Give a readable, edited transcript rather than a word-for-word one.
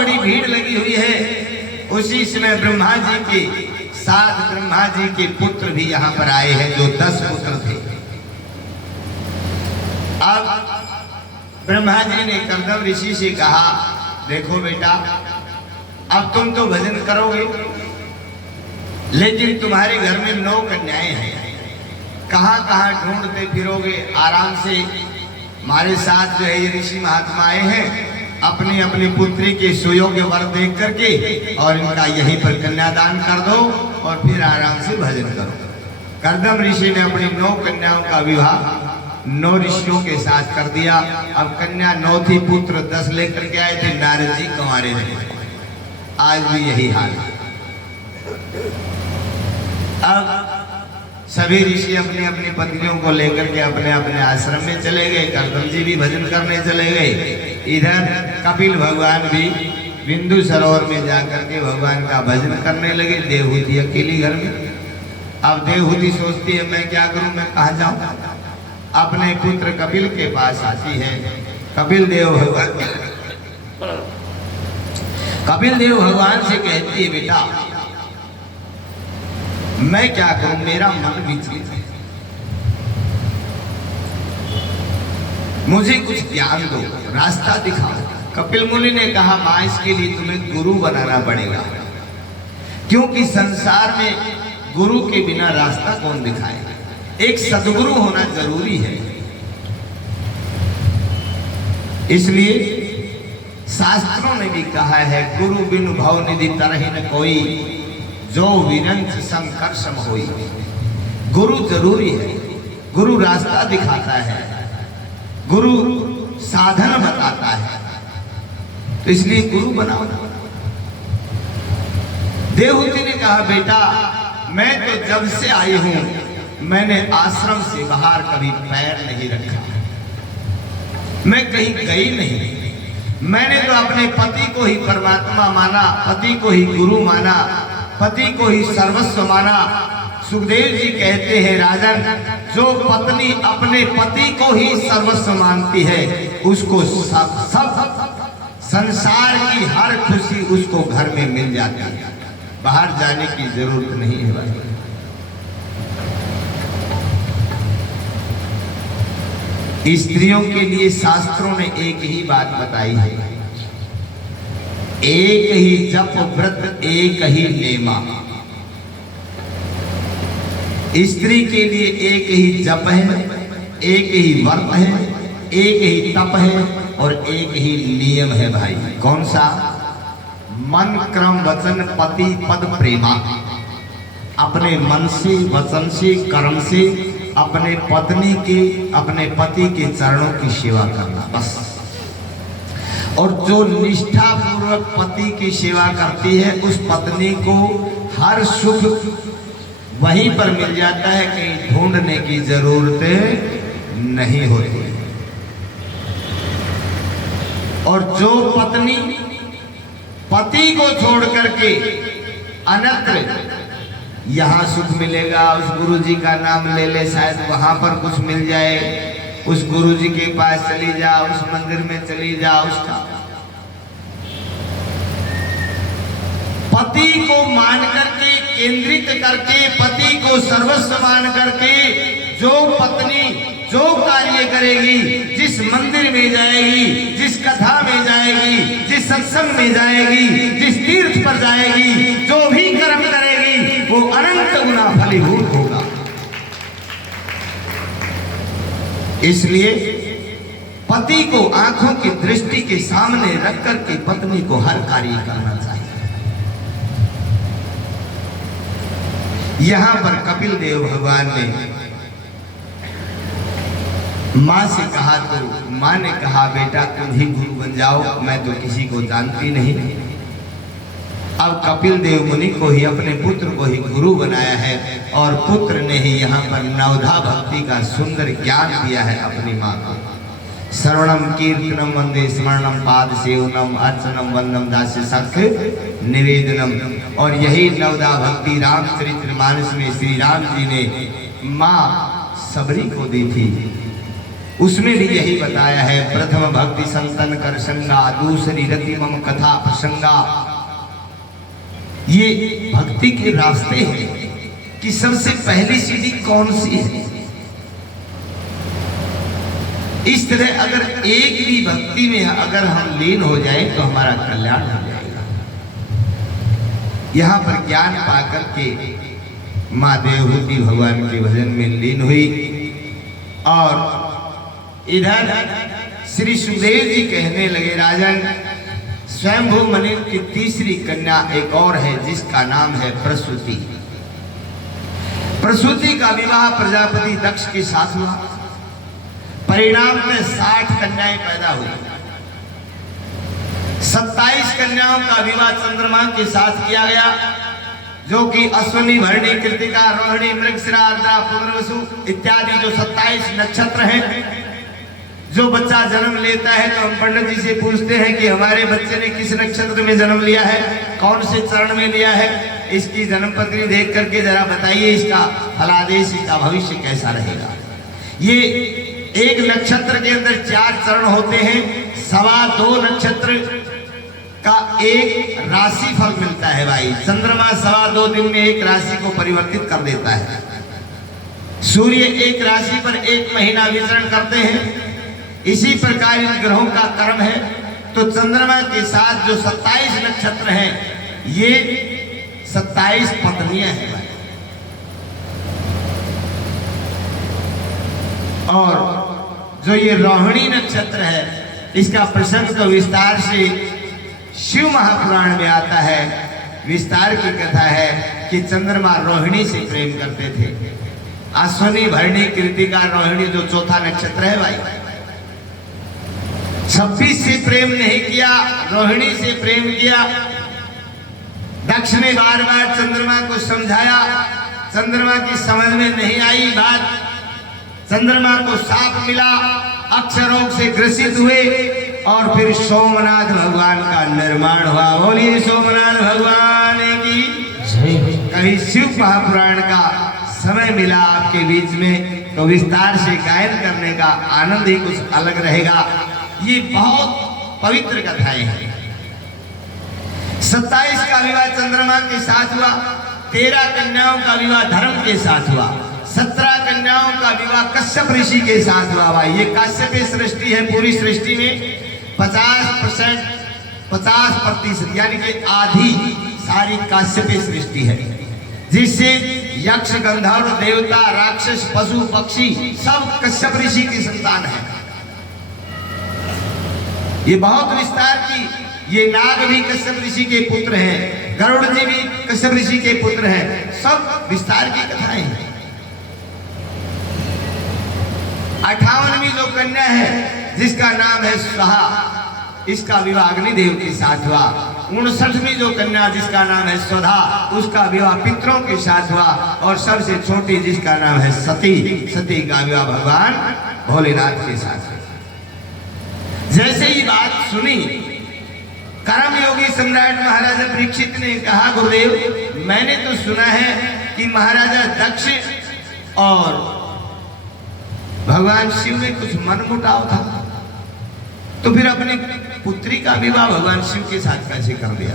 बड़ी भीड़ लगी हुई है। उसी समय ब्रह्मा जी के साथ ब्रह्मा जी के पुत्र भी यहाँ पर आए हैं, जो 10 पुत्र थे। अब ब्रह्मा जी ने कर्दम ऋषि से कहा, देखो बेटा, अब तुम तो भजन करोगे, लेकिन तुम्हारे घर में 9 कन्याएं हैं, कहाँ कहाँ ढूंढते फिरोगे? आराम से हमारे साथ जो है ये ऋषि महात्मा आए हैं, अपनी अपनी पुत्री के सुयोग्य वर देख करके और इनका यहीं पर कन्यादान कर दो और फिर आराम से भजन करो। कर्दम ऋषि ने अपनी 9 कन्याओं का विवाह 9 ऋषियों के साथ कर दिया। अब कन्या 9 थी, पुत्र 10 लेकर के आए थे। नारद जी कुंवारे रहे। आज भी यही हाल है। अब सभी ऋषि अपनी अपनी पत्नियों को लेकर के अपने अपने आश्रम में चले गए। कर्दम जी भी भजन करने चले गए। इधर कपिल भगवान भी बिंदु सरोवर में जाकर के भगवान का भजन करने लगे। देवहूति अकेली घर में। अब देवहूति सोचती है, मैं क्या करूं, मैं कहाँ जाऊं? अपने पुत्र कपिल के पास आती है। कपिल देव भगवान से कहती है, बेटा मैं क्या करूं, मेरा मन विचलित है, मुझे कुछ ज्ञान दो, रास्ता दिखाओ। कपिल मुनि ने कहा, मां, इसके लिए तुम्हें गुरु बनाना पड़ेगा, क्योंकि संसार में गुरु के बिना रास्ता कौन दिखाएगा? एक सद्गुरु होना जरूरी है। इसलिए शास्त्रों ने भी कहा है, गुरु बिनु भव निधि तरहि न कोई, जो विरंच संकर्षम होई। गुरु जरूरी है। गुरु रास्ता दिखाता है, गुरु साधन बताता है, तो इसलिए गुरु बनाओ। देवहूति ने कहा, बेटा मैं तो जब से आई हूं, मैंने आश्रम से बाहर कभी पैर नहीं रखा, मैं कहीं गई नहीं। मैंने तो अपने पति को ही परमात्मा माना, पति को ही गुरु माना, पति को ही सर्वस्व माना। सुखदेव जी कहते हैं, राजन, जो पत्नी अपने पति को ही सर्वस्व मानती है, उसको सब संसार की हर खुशी उसको घर में मिल जाती है, बाहर जाने की जरूरत नहीं है भाई। स्त्रियों के लिए शास्त्रों ने एक ही बात बताई है, एक ही जप व्रत एक ही नेमा। स्त्री के लिए एक ही जप है, एक ही व्रत है, एक ही तप है और एक ही नियम है भाई। कौन सा? मन क्रम वचन पति पद प्रेमा। अपने मन से, वचन से, कर्म से अपने पत्नी के, अपने पति के चरणों की सेवा करना, बस। और जो निष्ठा पूर्वक पति की सेवा करती है, उस पत्नी को हर सुख वहीं पर मिल जाता है, कहीं ढूंढने की जरूरत नहीं होती। और जो पत्नी पति को छोड़ करके अन्यत्र, यहाँ सुख मिलेगा, उस गुरु जी का नाम ले ले, शायद वहां पर कुछ मिल जाए, उस गुरु जी के पास चली जा, उस मंदिर में चली जा, उसका पति को मान करके, केंद्रित करके, पति को सर्वस्व मान करके जो पत्नी जो कार्य करेगी, जिस मंदिर में जाएगी, जिस कथा में जाएगी, जिस सत्संग में जाएगी, जिस तीर्थ पर जाएगी, जो भी कर्म करेगी, वो अनंत गुना फलीभूत होगा। इसलिए पति को आंखों की दृष्टि के सामने रख करके पत्नी को हर कार्य करना चाहिए। यहां पर कपिल देव भगवान ने माँ से कहा, तो माँ ने कहा, बेटा तुम ही गुरु बन जाओ, मैं तो किसी को जानती नहीं। अब कपिल देव मुनि को ही, अपने पुत्र को ही गुरु बनाया है और पुत्र ने ही यहाँ पर नवधा भक्ति का सुंदर ज्ञान दिया है अपनी माँ को। श्रवणम कीर्तनम वंदे स्मरणम पाद सेवनम अर्चनम वंदनम दास्य सख निवेदनम। और यही नवधा भक्ति रामचरितमानस में श्री राम जी ने माँ सबरी को दी थी। उसमें भी यही बताया है, प्रथम भक्ति संतन कर संगा, दूसरी रति मम कथा प्रसंगा। ये भक्ति के रास्ते हैं कि सबसे पहली सीढ़ी कौन सी है। इस तरह अगर एक भी भक्ति में अगर हम लीन हो जाए तो हमारा कल्याण हो जाएगा। यहाँ पर ज्ञान पाकर के माँ देवहूति भगवान के भजन में लीन हुई और इधर श्री सुखदेव जी कहने लगे, राजन स्वयंभू मनु की तीसरी कन्या एक और है जिसका नाम है प्रसूति। प्रसूति का विवाह प्रजापति दक्ष के साथ हुआ। परिणाम में 60 कन्याएं पैदा हुई। 27 कन्याओं का विवाह चंद्रमा के साथ किया गया, जो कि अश्विनी, भरणी, कृतिका, रोहिणी, मृगशिरा, आर्द्रा, पुनर्वसु इत्यादि जो 27 नक्षत्र हैं। जो बच्चा जन्म लेता है तो हम पंडित जी से पूछते हैं कि हमारे बच्चे ने किस नक्षत्र में जन्म लिया है, कौन से चरण में लिया है, इसकी जन्म पत्री देख करके जरा बताइए इसका फलादेश, इसका भविष्य कैसा रहेगा। ये एक नक्षत्र के अंदर 4 चरण होते हैं। 2.25 नक्षत्र का एक राशि फल मिलता है भाई। चंद्रमा 2.25 दिन में एक राशि को परिवर्तित कर देता है। सूर्य एक राशि पर 1 महीना विचरण करते हैं। इसी प्रकार इन ग्रहों का कर्म है। तो चंद्रमा के साथ जो 27 नक्षत्र हैं, ये 27 पत्नियां हैं भाई। और जो ये रोहिणी नक्षत्र है, इसका प्रसंग तो विस्तार से शिव महापुराण में आता है। विस्तार की कथा है कि चंद्रमा रोहिणी से प्रेम करते थे। अश्विनी, भरणी, कृतिका, रोहिणी जो चौथा नक्षत्र है भाई, 26 से प्रेम नहीं किया, रोहिणी से प्रेम किया। दक्ष ने बार बार चंद्रमा को समझाया, चंद्रमा की समझ में नहीं आई बात। चंद्रमा को शाप मिला, अक्षरोग से ग्रसित हुए और फिर सोमनाथ भगवान का निर्माण हुआ। बोलिए सोमनाथ भगवान की जय। कभी शिव महापुराण का समय मिला आपके बीच में तो विस्तार से गायन करने का आनंद ही कुछ अलग रहेगा। ये बहुत पवित्र कथाएं हैं। 27 का विवाह चंद्रमा के साथ हुआ। 13 कन्याओं का विवाह धर्म के साथ हुआ। 17 कन्याओं का विवाह कश्यप ऋषि के साथ हुआ भाई। ये काश्यप सृष्टि है। पूरी सृष्टि में 50% यानी कि आधी सारी काश्यप सृष्टि है, जिससे यक्ष, गंधर्व, देवता, राक्षस, पशु, पक्षी सब कश्यप ऋषि की संतान है। ये बहुत विस्तार की। ये नाग भी कश्यप ऋषि के पुत्र हैं, गरुड़ जी भी कश्यप ऋषि के पुत्र हैं। सब विस्तार की कथाएं हैं। 58वीं जो कन्या है जिसका नाम है स्वाहा, इसका विवाह अग्निदेव के साथ हुआ। 59वीं जो कन्या जिसका नाम है स्वधा, उसका विवाह पितरों के साथ हुआ। और सबसे छोटी जिसका नाम है सती, सती का विवाह भगवान भोलेनाथ के साथ है। जैसे ही बात सुनी, कर्मयोगी सम्राट महाराजा परीक्षित ने कहा, गुरुदेव मैंने तो सुना है कि महाराजा दक्ष और भगवान शिव में कुछ मनमुटाव था, तो फिर अपनी पुत्री का विवाह भगवान शिव के साथ कैसे कर दिया?